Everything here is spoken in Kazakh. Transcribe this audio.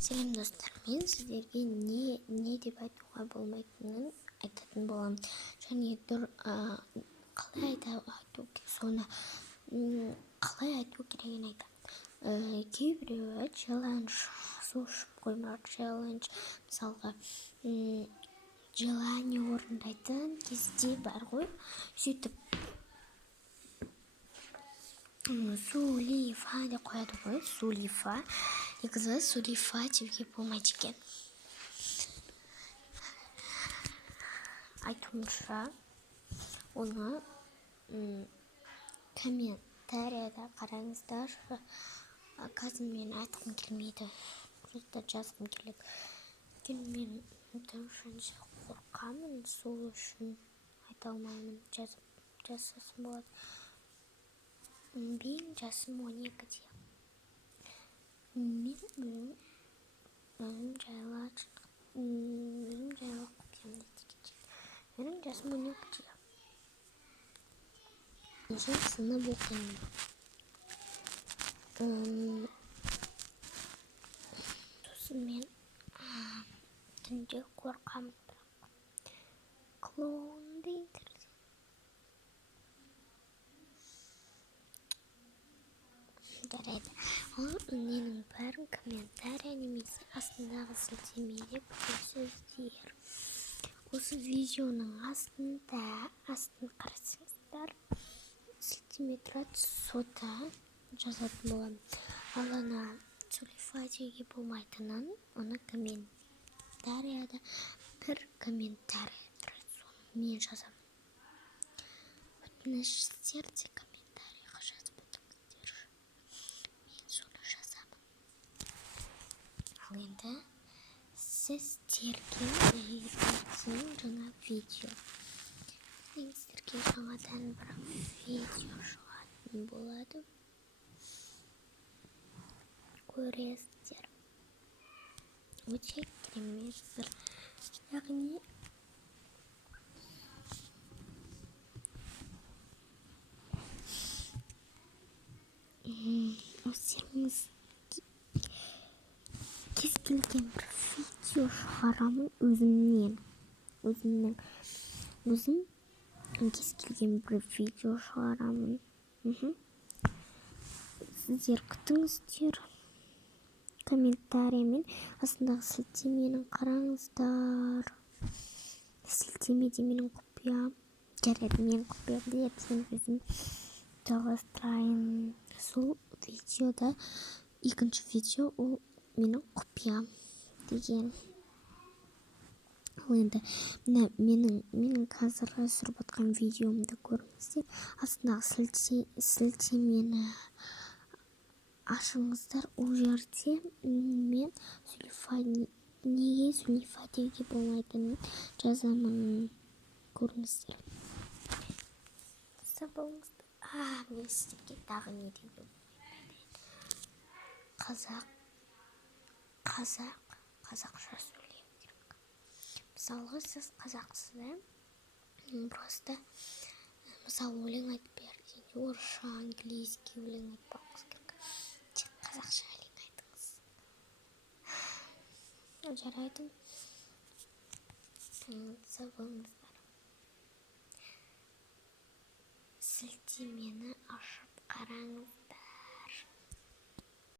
Сәлем достар, мен сіздерге не деп айтуға болмайтынын айтатын боламын. Және қалай айту соны қалай айту керегін айтамын. Кейбіреуі челлендж су ішіп қоймақ челлендж, мысалға желание орындайтын кезде бар ғой, сөйтіп Сулифа деп қояды ғой, Сулифа. Негізі Сулифа деуге болмайды екен. Айтуымша, оны комментарияда қараңыздар. Қазір мен айтқым келмейді, просто жазғым келеді. Мен шынша қорқамын, сол үшін айта алмаймын, жазсам болады. Мен жасым 12-де. Мен өзім жайлы құпиямды айтайын. Менің жасым 12-де. Нешінші сынып оқимын. Сосын мен түнде қорқамын. Клоун дейді. Жарайды. Ол менің бәрін комментария немесе астындағы сілтемеде көресіздер. Осы видеоның астын қарасаңыздар, сілтеме тұрады, сода жазатын боламын. Ал ана Сулифа деуге болмайтынын, оны комментарияда бір комментария тұрады, соны мен жазамын. Өтініш сіздерде комментарияға жазып өтіңіздер. Мен соны жазамын. Ал енді сіздерге жаңа видео. Сіздерге жаңадан бір видео шығатын болады. Көресіздер. Өте керемет бір. Яғни өздеріңіз кез келген бір видео шығарамын өзім кез келген бір видео шығарамын. Сіздер күтіңіздер. Комментария мен астындағы сілтеменің қараңыздар. Сілтемеде менің құпиям. Жарайды, мен құпиямды ертең өзім жалғастырайын. Сол видеода екінші видео ол менің құпиям деген. Ал енді менің қазір түсіріп отқан видеомды көріңіздер. Астындағы сілтемені ашыңыздар. Ол жерде мен неге Сулифа деуге болмайтынын жазамын. Көріңіздер. Сабылыңыздар. Мен сіздерге тағы не деуге болмайды. Қазақша сөйлеу керек. Мысалға сіз қазақсыз, просто мысалы өлең айтып берді. Орысша, английский өлең айтпауыңыз керек. Тек қазақша өлең айтыңыз. Жарайды. Сабылыңыздар. Сілтемені ашып қараңыздар.